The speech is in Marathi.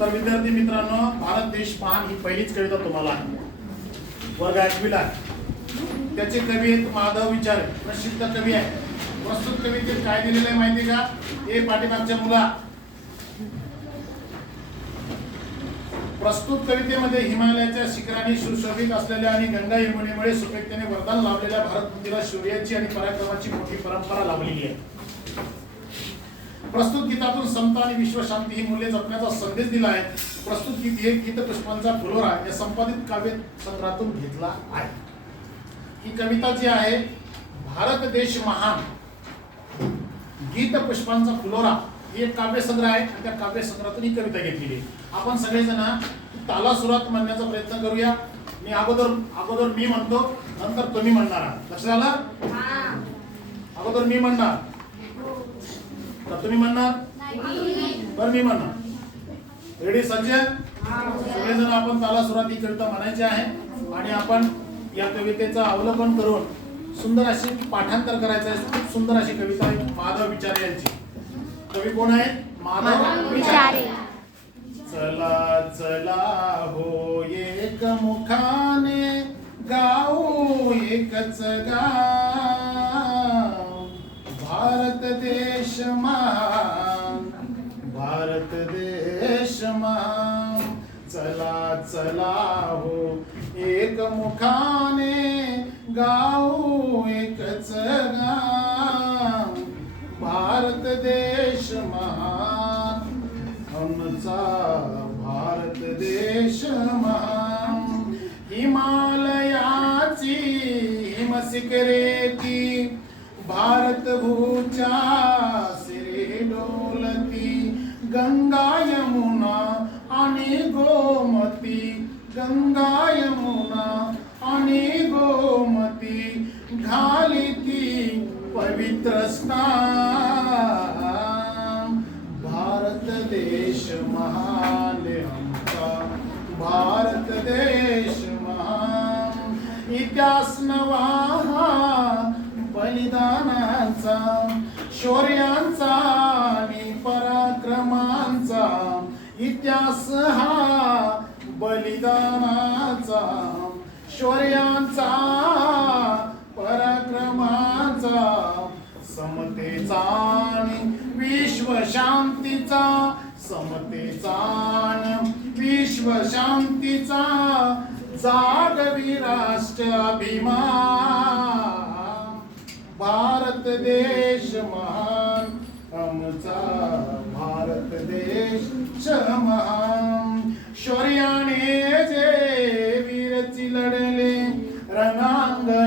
तर विद्यार्थी मित्रांनो, भारत देश महान ही पहिलीच कविता तुम्हाला आहे, वर्ग 8वीला आहे। त्याचे कवी आहेत माधव विचारे, प्रसिद्ध कवी आहे। प्रस्तुत कवितेत काय दिलेलं आहे माहिती का? हे पाठीमागच्या मुला, प्रस्तुत कवितेमध्ये हिमालयाच्या शिखरांनी सुशोभित असलेल्या आणि गंगा यमुनेमुळे सुपेक्षतेने वरदान लाभलेल्या भारतभूमीला शौर्याची आणि पराक्रमाची मोठी परंपरा लाभलेली आहे। प्रस्तुत गीतातून समता आणि विश्वशांती ही मूल्ये जपण्याचा संदेश दिला आहे। प्रस्तुत गीत हे गीत पुष्पांचा फुलोरा या संपादित काव्य संग्रहातून घेतला आहे। ही कविता जी आहे, भारत देश महान गीत पुष्पांचा फुलोरा ही एक काव्य संग्रह आहे। त्या काव्य संग्रहातून ही कविता घेतलेली आहे। आपण सगळेजण ताला सुरात म्हणण्याचा प्रयत्न करूया। मी अगोदर मी म्हणतो, नंतर तुम्ही म्हणणार आहात। लक्षात आलं? अगोदर मी म्हणणार तर तुम्ही म्हणणार, बरं मी म्हणणार। रेडी सज्जन? सगळेजण आपण ताला सुरात ही कविता म्हणायची आहे आणि आपण या कवितेचं अवलोकन करून सुंदर अशी पाठांतर करायचं आहे। खूप सुंदर अशी कविता आहे माधव विचारे यांची। कवी कोण आहे? माधव विचारे। चला चला हो एक मुखाने गाऊ एकच गाव, भारत देश महान, भारत देश महान। चला चला हो एक मुखाने गाऊ एकच गाव, भारत देश महान, आमचा भारत देश महान। हिमालयाची हिमशिखरेती भारत भूच्या सिरे डोलती, गंगा यमुना आणि गोमती, गंगा यमुना आणि गोमती घालिती पवित्र स्नान, भारत देश महान आमचा, भारत देश महान। इतिहास नवा बलिदानाचा, शौर्यांचा आणि पराक्रमांचा, इतिहास हा बलिदानाचा, शौर्यांचा पराक्रमाचा, समतेचा आणि विश्वशांतीचा, समतेचा आणि विश्वशांतीचा जागवी राष्ट्र अभिमान, भारत देश महान, आमचा भारत देश महान। शौर्याने जे वीर चिलडले रणांगणी,